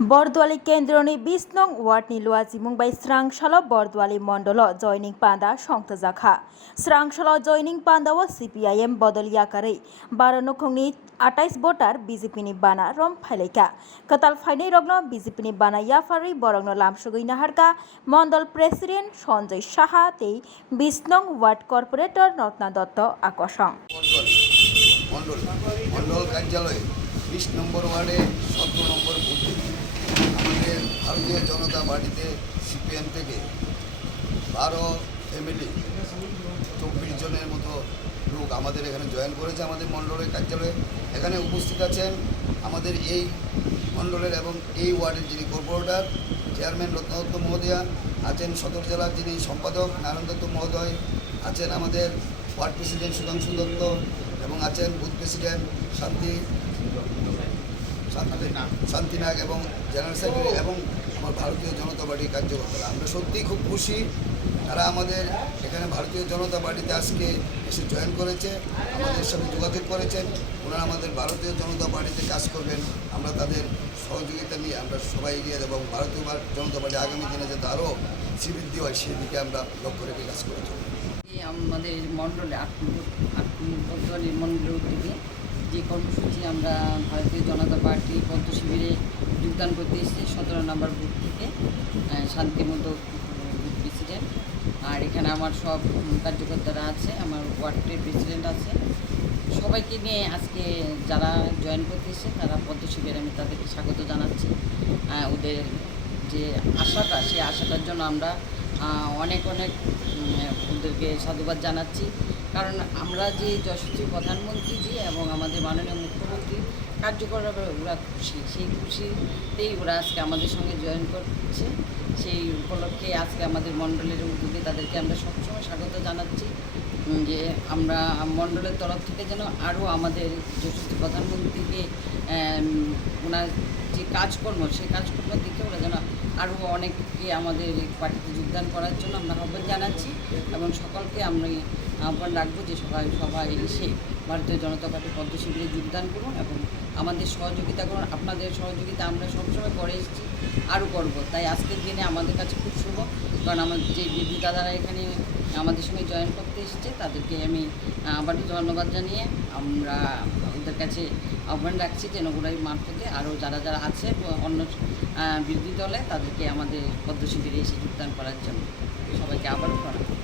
বরদোয়ালি কেন্দ্রনি বিশ নং ওয়ার্ড নি লোয়া জিমুংবাই স্রাংশাল বরদোয়ালি মন্ডল জয়নিং পান্দা সংতজাখা। স্রাংশাল জয়নিং পান্দা ও সিপিআইএম আকারে বারো নখংনি আটাইশ ভোটার, বিজেপি নি বানা রম ফাইলাইকা কতাল ফাইনাই রগ্ন, বিজেপি নি বানা ইয়াফারি, বরগ্ন, লামসুগুই নাহারকা। মন্ডল প্রেসিডেন্ট সঞ্জয় সাহা তে বিশ নং ওয়ার্ড কর্পোরেটর রত্না দত্ত আকর্ষণ। মণ্ডল মণ্ডল বিশ নম্বর ওয়ার্ডে সতেরো নম্বর বুথ ভারতীয় জনতা পার্টিতে সিপিএম থেকে বারো ফ্যামিলি চব্বিশ জনের মতো লোক আমাদের এখানে জয়েন করেছে আমাদের মণ্ডলের কার্যালয়ে। এখানে উপস্থিত আছেন আমাদের এই মণ্ডলের এবং এই ওয়ার্ডের যিনি কর্পোরেটর, চেয়ারম্যান রত্নদত্ত মহোদয়া, আছেন সদর জেলার যিনি সম্পাদক নারায়ণ দত্ত মহোদয়, আছেন আমাদের ওয়ার্ড প্রেসিডেন্ট সুধাংশু দত্ত এবং আছেন বুথ প্রেসিডেন্ট শান্তি শান্তিনাগ এবং জেনারেল সেক্রেটারি এবং আমার ভারতীয় জনতা পার্টির কার্যকর্তারা। আমরা সত্যিই খুব খুশি। তারা আমাদের এখানে ভারতীয় জনতা পার্টিতে আজকে এসে জয়েন করেছে, আমাদের সাথে যোগাযোগ করেছেন। ওনারা আমাদের ভারতীয় জনতা পার্টিতে কাজ করবেন। আমরা তাদের সহযোগিতা নিয়ে আমরা সবাই এগিয়ে এবং ভারতীয় জনতা পার্টি আগামী দিনে যাতে আরও শ্রীবৃদ্ধি হয়, সেদিকে আমরা লক্ষ্য রেখে কাজ করে চলব। আমাদের মণ্ডলে আত্মীয় মণ্ডলের উদ্যোগে যে কর্মসূচি আমরা ভারতীয় জনতা পার্টি পদ্ম শিবিরে যোগদান করতে এসেছি, সতেরো নম্বর বুথ থেকে শান্তিমতো বুথ প্রেসিডেন্ট আর এখানে আমার সব কার্যকর্তারা আছে, আমার ওয়ার্ডের প্রেসিডেন্ট আছে। সবাইকে নিয়ে আজকে যারা জয়েন করতে এসেছে, তারা পদ্ম শিবিরে আমি তাদেরকে স্বাগত জানাচ্ছি। ওদের যে আশাটা, সেই আশাটার জন্য আমরা অনেক অনেক ওদেরকে সাধুবাদ জানাচ্ছি। কারণ আমরা যে যশস্বী প্রধানমন্ত্রীজি এবং আমাদের মাননীয় মুখ্যমন্ত্রী, কার্যকর ওরা খুশি। সেই খুশিতেই ওরা আজকে আমাদের সঙ্গে জয়েন করছে। সেই উপলক্ষে আজকে আমাদের মণ্ডলের উদ্যোগে তাদেরকে আমরা সবসময় স্বাগত জানাচ্ছি যে আমরা মণ্ডলের তরফ থেকে যেন আরও আমাদের যশস্বী প্রধানমন্ত্রীকে ওনার কাজকর্ম, সেই কাজকর্মের দিকে ওরা যেন আরও অনেককে আমাদের পার্টিতে যোগদান করার জন্য আমরা আহ্বান জানাচ্ছি এবং সকলকে আমরা আহ্বান রাখব যে সবাই সবাই এসে ভারতীয় জনতা পার্টি পদ্ম শিবিরে যোগদান করুন এবং আমাদের সহযোগিতা করুন। আপনাদের সহযোগিতা আমরা সবসময় করে এসেছি, আরও করব। তাই আজকের দিনে আমাদের কাছে খুব শুভ, কারণ আমার যে দিদি দাদারা এখানে আমাদের সঙ্গে জয়েন করতে এসেছে, তাদেরকে আমি আবারও ধন্যবাদ জানিয়ে আমরা কাছে আহ্বান রাখছি যেন ওরাই মারফতে আরও যারা যারা আছে অন্য বিরোধী দলে তাদেরকে আমাদের পদ্ম শিবিরে এসে যোগদান করার জন্য। সবাইকে আবারও করা